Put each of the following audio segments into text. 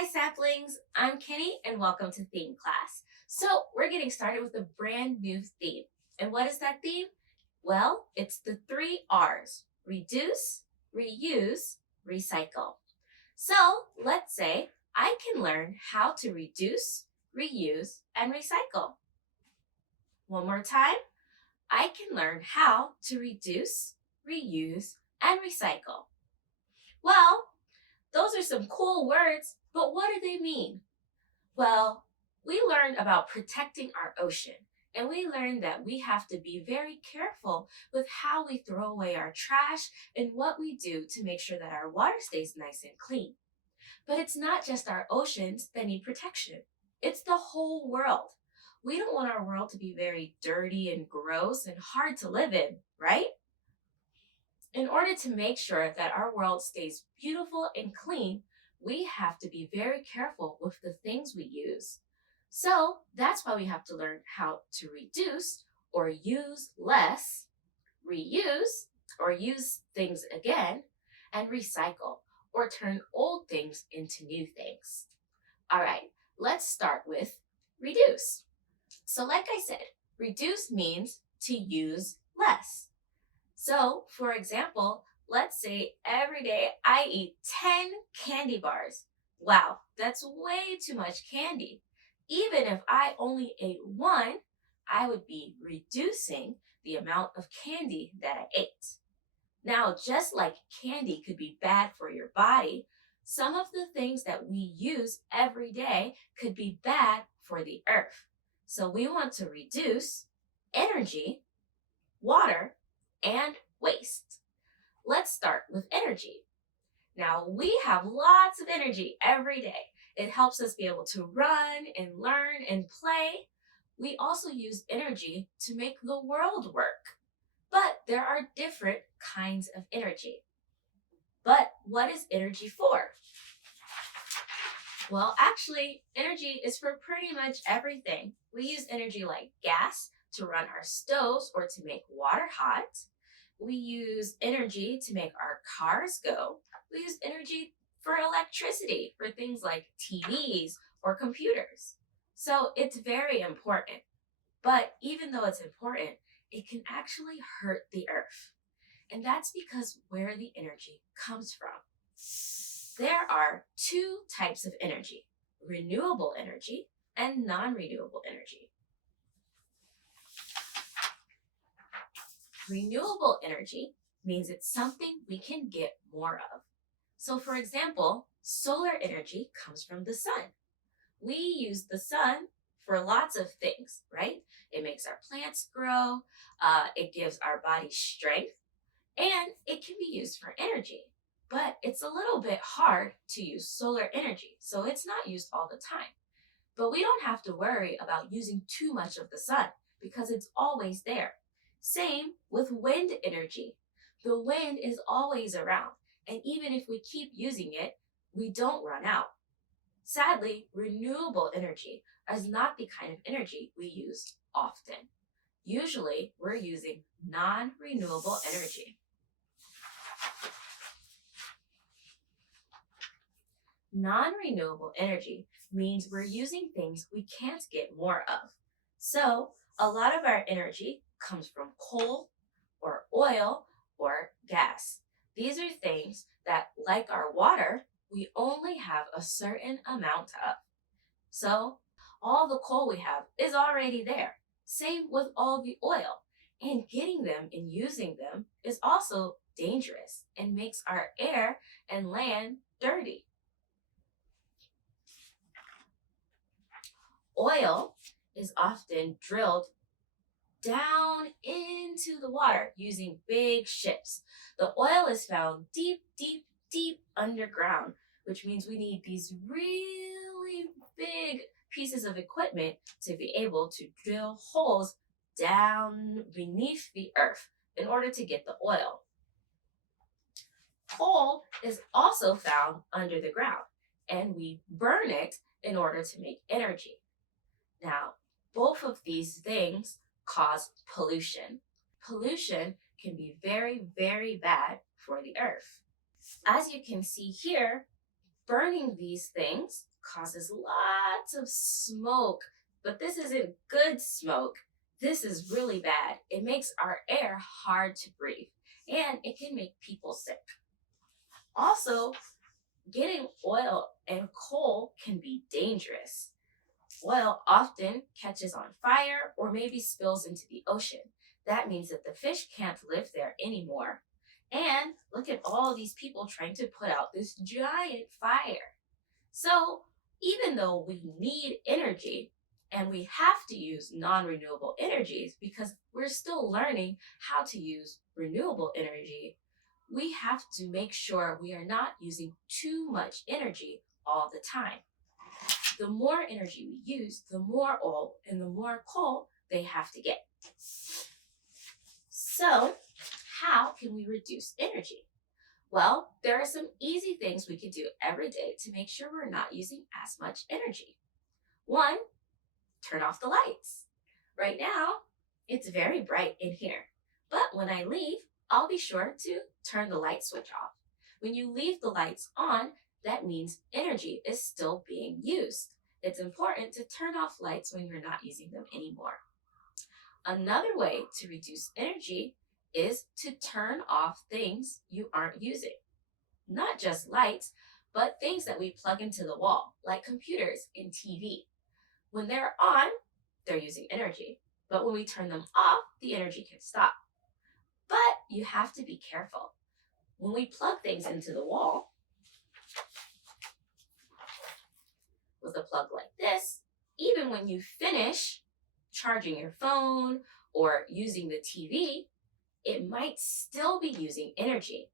Hi saplings, I'm Kenny and welcome to theme class. So we're getting started with a brand new theme. And what is that theme? Well, it's the 3 R's: reduce, reuse, recycle. So let's say I can learn how to reduce, reuse, and recycle. One more time. I can learn how to reduce, reuse, and recycle. Well, those are some cool words, but what do they mean? Well, we learned about protecting our ocean, and we learned that we have to be very careful with how we throw away our trash and what we do to make sure that our water stays nice and clean. But it's not just our oceans that need protection. It's the whole world. We don't want our world to be very dirty and gross and hard to live in, right? In order to make sure that our world stays beautiful and clean, we have to be very careful with the things we use. So that's why we have to learn how to reduce or use less, reuse or use things again, and recycle or turn old things into new things. All right, let's start with reduce. So like I said, reduce means to use less. So, for example, let's say every day I eat 10 candy bars. Wow, that's way too much candy. Even if I only ate 1, I would be reducing the amount of candy that I ate. Now, just like candy could be bad for your body, some of the things that we use every day could be bad for the earth. So we want to reduce energy, water, and waste. Let's start with energy. Now, we have lots of energy every day. It helps us be able to run and learn and play. We also use energy to make the world work. But there are different kinds of energy. But what is energy for? Well, actually, energy is for pretty much everything. We use energy like gas to run our stoves or to make water hot. We use energy to make our cars go. We use energy for electricity, for things like TVs or computers. So it's very important. But even though it's important, it can actually hurt the earth. And that's because where the energy comes from. There are 2 types of energy: renewable energy and non-renewable energy. Renewable energy means it's something we can get more of. So for example, solar energy comes from the sun. We use the sun for lots of things, right? It makes our plants grow, it gives our body strength, and it can be used for energy. But it's a little bit hard to use solar energy, so it's not used all the time. But we don't have to worry about using too much of the sun because it's always there. Same with wind energy. The wind is always around, and even if we keep using it, we don't run out. Sadly, renewable energy is not the kind of energy we use often. Usually, we're using non-renewable energy. Non-renewable energy means we're using things we can't get more of. So, a lot of our energy comes from coal or oil or gas. These are things that, like our water, we only have a certain amount of. So, all the coal we have is already there. Same with all the oil. And getting them and using them is also dangerous and makes our air and land dirty. Oil is often drilled down into the water using big ships. The oil is found deep, deep, deep underground, which means we need these really big pieces of equipment to be able to drill holes down beneath the earth in order to get the oil. Coal is also found under the ground, and we burn it in order to make energy. Now, both of these things cause pollution. Pollution can be very, very bad for the earth. As you can see here, burning these things causes lots of smoke, but this isn't good smoke. This is really bad. It makes our air hard to breathe, and it can make people sick. Also, getting oil and coal can be dangerous. Oil often catches on fire or maybe spills into the ocean. That means that the fish can't live there anymore. And look at all these people trying to put out this giant fire. So even though we need energy and we have to use non-renewable energies because we're still learning how to use renewable energy, we have to make sure we are not using too much energy all the time. The more energy we use, the more oil and the more coal they have to get. So, how can we reduce energy? Well, there are some easy things we can do every day to make sure we're not using as much energy. 1, turn off the lights. Right now, it's very bright in here, but when I leave, I'll be sure to turn the light switch off. When you leave the lights on, that means energy is still being used. It's important to turn off lights when you're not using them anymore. Another way to reduce energy is to turn off things you aren't using. Not just lights, but things that we plug into the wall, like computers and TV. When they're on, they're using energy, but when we turn them off, the energy can stop. But you have to be careful. When we plug things into the wall, with a plug like this, even when you finish charging your phone or using the TV, it might still be using energy.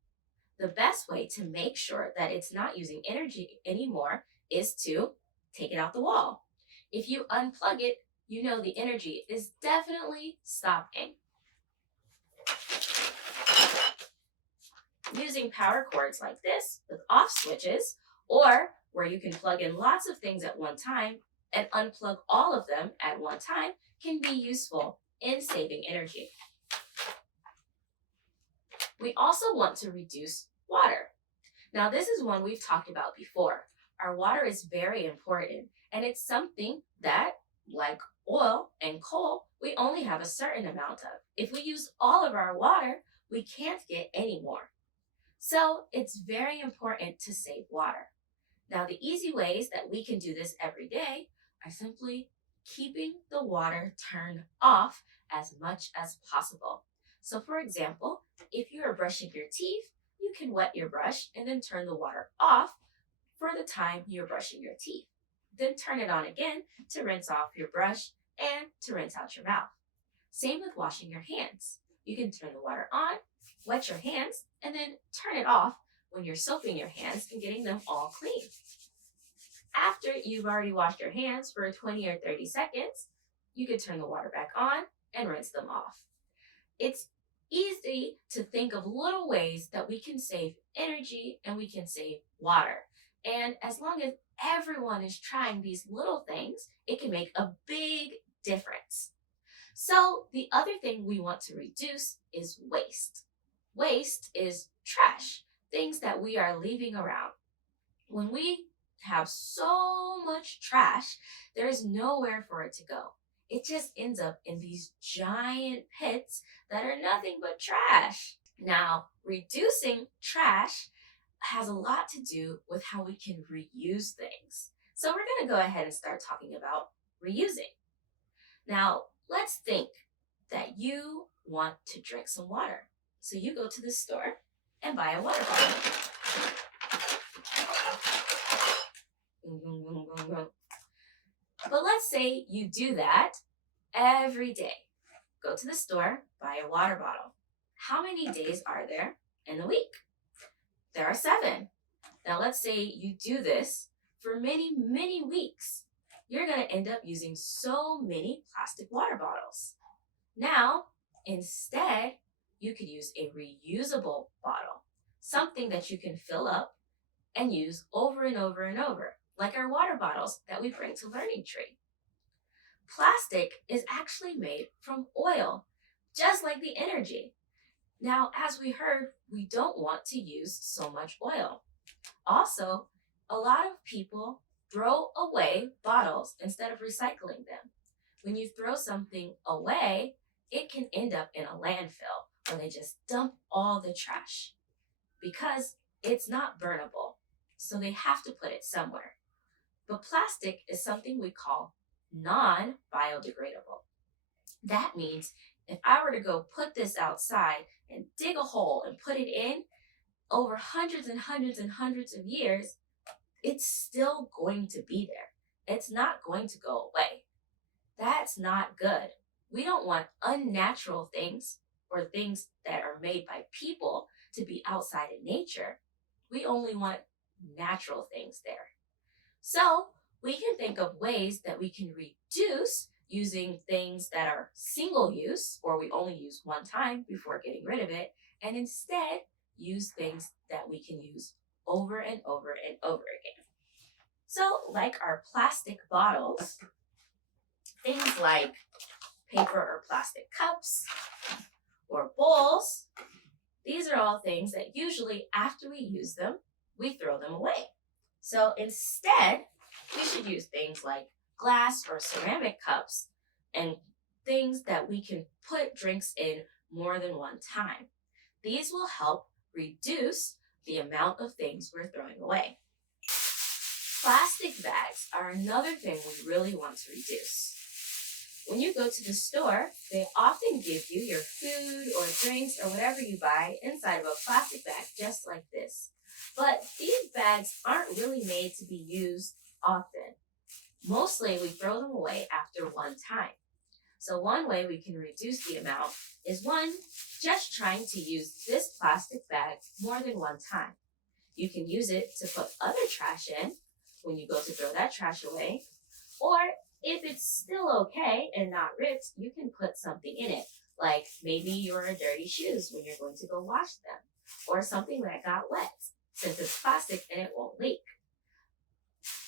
The best way to make sure that it's not using energy anymore is to take it out the wall. If you unplug it, you know the energy is definitely stopping. Using power cords like this with off switches, or where you can plug in lots of things at one time and unplug all of them at one time, can be useful in saving energy. We also want to reduce water. Now, this is one we've talked about before. Our water is very important, and it's something that, like oil and coal, we only have a certain amount of. If we use all of our water, we can't get any more. So it's very important to save water. Now, the easy ways that we can do this every day are simply keeping the water turned off as much as possible. So for example, if you are brushing your teeth, you can wet your brush and then turn the water off for the time you're brushing your teeth. Then turn it on again to rinse off your brush and to rinse out your mouth. Same with washing your hands. You can turn the water on, wet your hands, and then turn it off when you're soaping your hands and getting them all clean. After you've already washed your hands for 20 or 30 seconds, you can turn the water back on and rinse them off. It's easy to think of little ways that we can save energy and we can save water. And as long as everyone is trying these little things, it can make a big difference. So the other thing we want to reduce is waste. Waste is trash, things that we are leaving around. When we have so much trash, there is nowhere for it to go. It just ends up in these giant pits that are nothing but trash. Now, reducing trash has a lot to do with how we can reuse things. So we're going to go ahead and start talking about reusing. Now, let's think that you want to drink some water. So you go to the store and buy a water bottle. But let's say you do that every day. Go to the store, buy a water bottle. How many days are there in a week? There are 7. Now let's say you do this for many, many weeks. You're going to end up using so many plastic water bottles. Now, instead, you could use a reusable bottle, something that you can fill up and use over and over and over, like our water bottles that we bring to Learning Tree. Plastic is actually made from oil, just like the energy. Now, as we heard, we don't want to use so much oil. Also, a lot of people throw away bottles instead of recycling them. When you throw something away, it can end up in a landfill where they just dump all the trash because it's not burnable. So they have to put it somewhere. But plastic is something we call non-biodegradable. That means if I were to go put this outside and dig a hole and put it in, over hundreds and hundreds and hundreds of years, it's still going to be there. It's not going to go away. That's not good. We don't want unnatural things or things that are made by people to be outside in nature. We only want natural things there. So we can think of ways that we can reduce using things that are single use, or we only use one time before getting rid of it, and instead use things that we can use over and over and over again. So like our plastic bottles, things like paper or plastic cups or bowls, these are all things that usually after we use them, we throw them away. So instead, we should use things like glass or ceramic cups and things that we can put drinks in more than one time. These will help reduce the amount of things we're throwing away. Plastic bags are another thing we really want to reduce. When you go to the store, they often give you your food or drinks or whatever you buy inside of a plastic bag just like this. But these bags aren't really made to be used often. Mostly we throw them away after one time. So one way we can reduce the amount is one, just trying to use this plastic bag more than one time. You can use it to put other trash in when you go to throw that trash away, or if it's still okay and not ripped, you can put something in it, like maybe your dirty shoes when you're going to go wash them, or something that got wet, since it's plastic and it won't leak.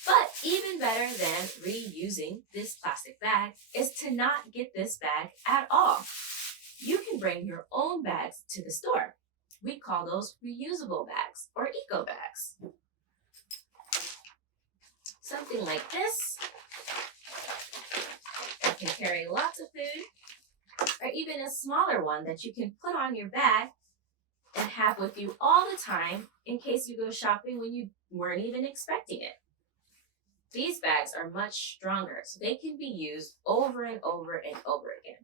But even better than reusing this plastic bag is to not get this bag at all. You can bring your own bags to the store. We call those reusable bags or eco bags. Something like this that can carry lots of food, or even a smaller one that you can put on your bag and have with you all the time in case you go shopping when you weren't even expecting it. These bags are much stronger, so they can be used over and over and over again.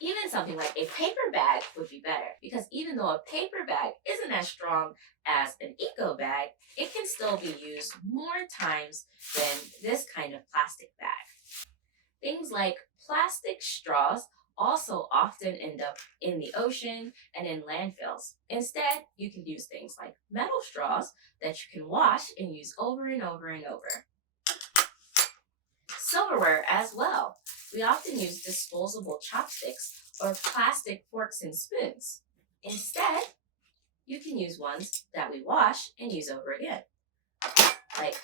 Even something like a paper bag would be better, because even though a paper bag isn't as strong as an eco bag, it can still be used more times than this kind of plastic bag. Things like plastic straws also often end up in the ocean and in landfills. Instead, you can use things like metal straws that you can wash and use over and over and over. Silverware as well. We often use disposable chopsticks or plastic forks and spoons. Instead, you can use ones that we wash and use over again, like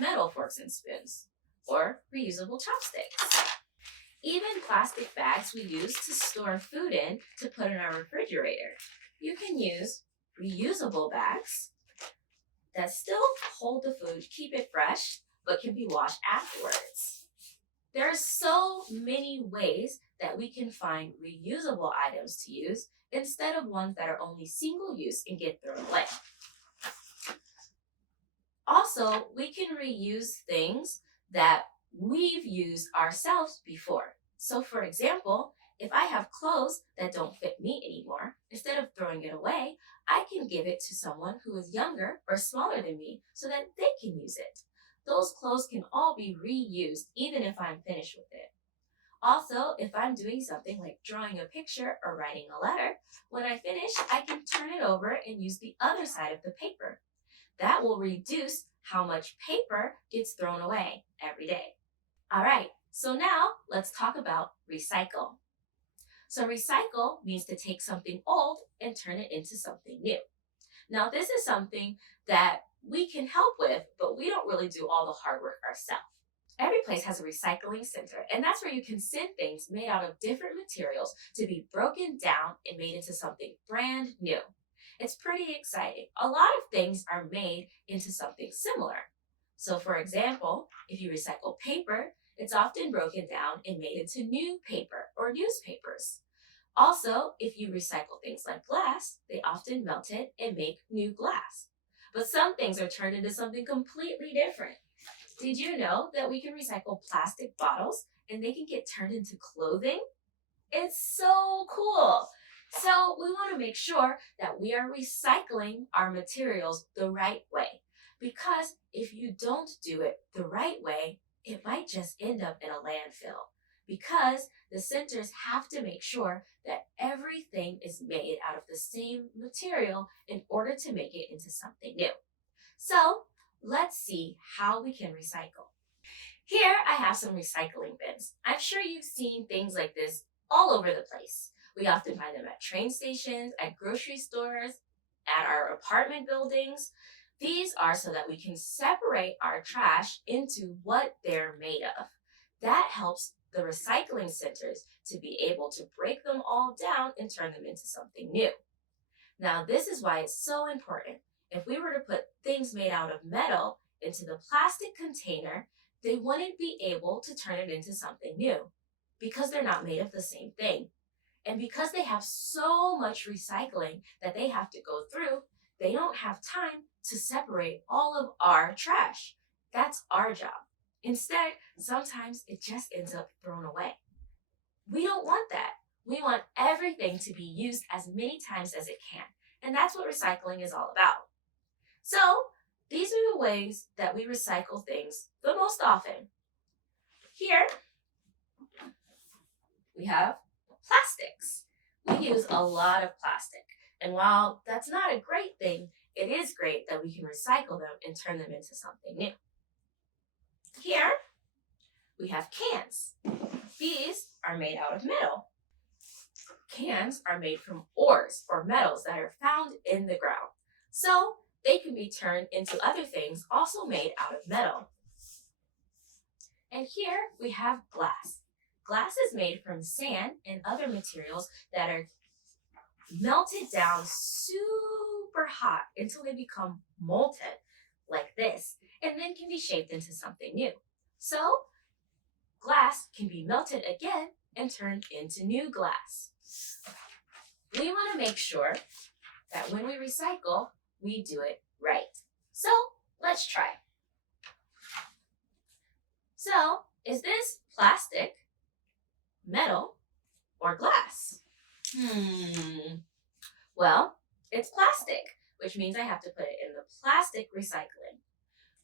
metal forks and spoons or reusable chopsticks. Even plastic bags we use to store food in to put in our refrigerator. You can use reusable bags that still hold the food, keep it fresh, but can be washed afterwards. There are so many ways that we can find reusable items to use instead of ones that are only single use and get thrown away. Also, we can reuse things that we've used ourselves before. So for example, if I have clothes that don't fit me anymore, instead of throwing it away, I can give it to someone who is younger or smaller than me so that they can use it. Those clothes can all be reused even if I'm finished with it. Also, if I'm doing something like drawing a picture or writing a letter, when I finish, I can turn it over and use the other side of the paper. That will reduce how much paper gets thrown away every day. All right, so now let's talk about recycle. So recycle means to take something old and turn it into something new. Now, this is something that we can help with, but we don't really do all the hard work ourselves. Every place has a recycling center, and that's where you can send things made out of different materials to be broken down and made into something brand new. It's pretty exciting. A lot of things are made into something similar. So for example, if you recycle paper, it's often broken down and made into new paper or newspapers. Also, if you recycle things like glass, they often melt it and make new glass. But some things are turned into something completely different. Did you know that we can recycle plastic bottles and they can get turned into clothing? It's so cool. So we want to make sure that we are recycling our materials the right way. Because if you don't do it the right way, it might just end up in a landfill. Because the centers have to make sure that everything is made out of the same material in order to make it into something new. So let's see how we can recycle. Here I have some recycling bins. I'm sure you've seen things like this all over the place. We often find them at train stations, at grocery stores, at our apartment buildings. These are so that we can separate our trash into what they're made of. That helps the recycling centers to be able to break them all down and turn them into something new. Now, this is why it's so important. If we were to put things made out of metal into the plastic container, they wouldn't be able to turn it into something new because they're not made of the same thing. And because they have so much recycling that they have to go through, they don't have time to separate all of our trash. That's our job. Instead, sometimes it just ends up thrown away. We don't want that. We want everything to be used as many times as it can. And that's what recycling is all about. So, these are the ways that we recycle things the most often. Here, we have plastics. We use a lot of plastic. And while that's not a great thing, it is great that we can recycle them and turn them into something new. Here, we have cans. These are made out of metal. Cans are made from ores or metals that are found in the ground. So they can be turned into other things also made out of metal. And here we have glass. Glass is made from sand and other materials that are melted down super hot until they become molten like this, and then can be shaped into something new. So glass can be melted again and turned into new glass. We want to make sure that when we recycle, we do it right. So let's try. So is this plastic, metal, or glass? Well, it's plastic, which means I have to put it in the plastic recycling.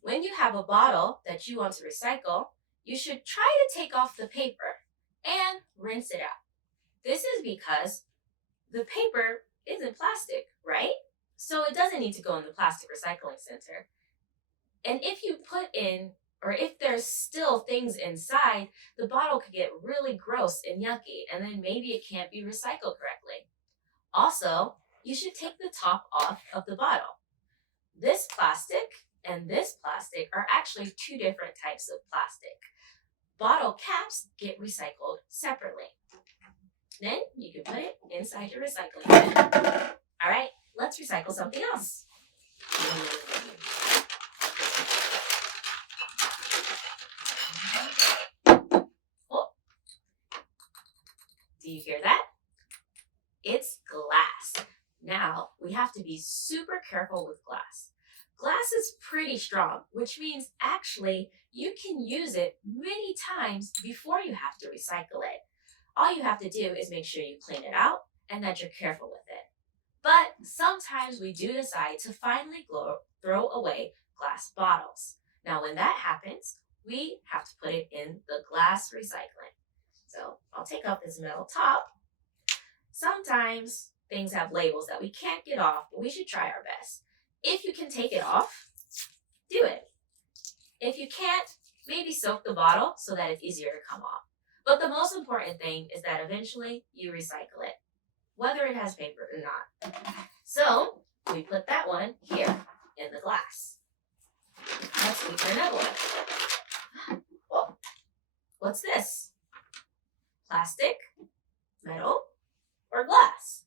When you have a bottle that you want to recycle, you should try to take off the paper and rinse it out. This is because the paper isn't plastic, right? So it doesn't need to go in the plastic recycling center. And if you put in, or if there's still things inside, the bottle could get really gross and yucky, and then maybe it can't be recycled correctly. Also, you should take the top off of the bottle. This plastic and this plastic are actually two different types of plastic. Bottle caps get recycled separately. Then you can put it inside your recycling bin. All right, let's recycle something else. Oh, do you hear that? It's glass. Now, we have to be super careful with glass. Glass is pretty strong, which means actually you can use it many times before you have to recycle it. All you have to do is make sure you clean it out and that you're careful with it. But sometimes we do decide to finally throw away glass bottles. Now, when that happens, we have to put it in the glass recycling. So I'll take off this metal top. Sometimes things have labels that we can't get off, but we should try our best. If you can take it off, do it. If you can't, maybe soak the bottle so that it's easier to come off. But the most important thing is that eventually you recycle it, whether it has paper or not. So we put that one here in the glass. Let's look for another one. Whoa. What's this? Plastic, metal, or glass?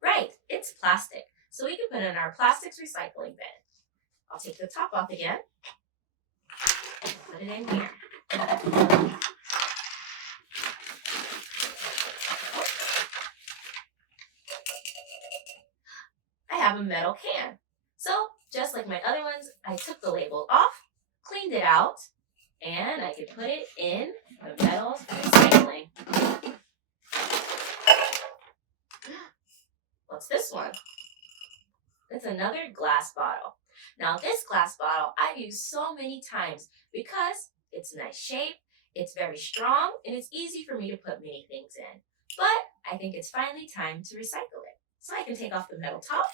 Right, it's plastic. So we can put it in our plastics recycling bin. I'll take the top off again. Put it in here. I have a metal can. So, just like my other ones, I took the label off, cleaned it out, and I can put it in the metals recycling. What's this one? It's another glass bottle. Now, this glass bottle I've used so many times because it's a nice shape, it's very strong, and it's easy for me to put many things in. But I think it's finally time to recycle it. So I can take off the metal top,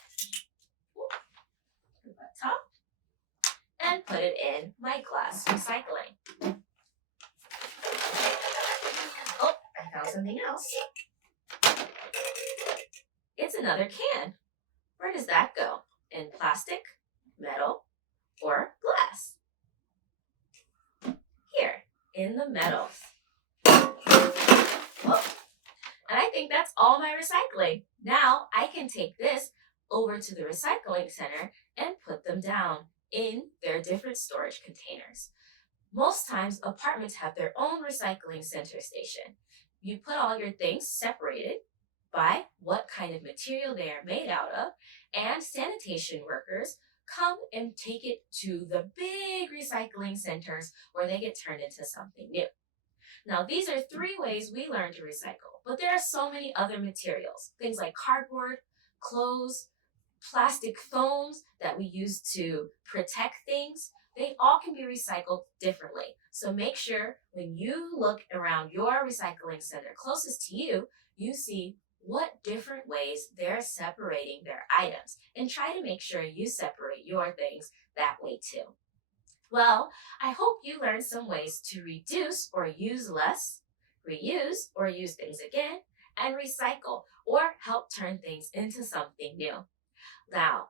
and put it in my glass recycling. Oh, I found something else. It's another can. Where does that go? In plastic, metal, or glass? Here, in the metals. Oh, and I think that's all my recycling. Now I can take this over to the recycling center and put them down in their different storage containers. Most times, apartments have their own recycling center station. You put all your things separated by what kind of material they are made out of, and sanitation workers come and take it to the big recycling centers where they get turned into something new. Now, these are 3 ways we learn to recycle, but there are so many other materials, things like cardboard, clothes, plastic foams that we use to protect things. They all can be recycled differently. So make sure when you look around your recycling center closest to you, you see what different ways they're separating their items, and try to make sure you separate your things that way too. Well, I hope you learned some ways to reduce or use less, reuse or use things again, and recycle or help turn things into something new. Now,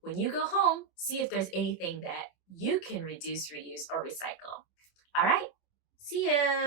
when you go home, see if there's anything that you can reduce, reuse, or recycle. All right, see ya!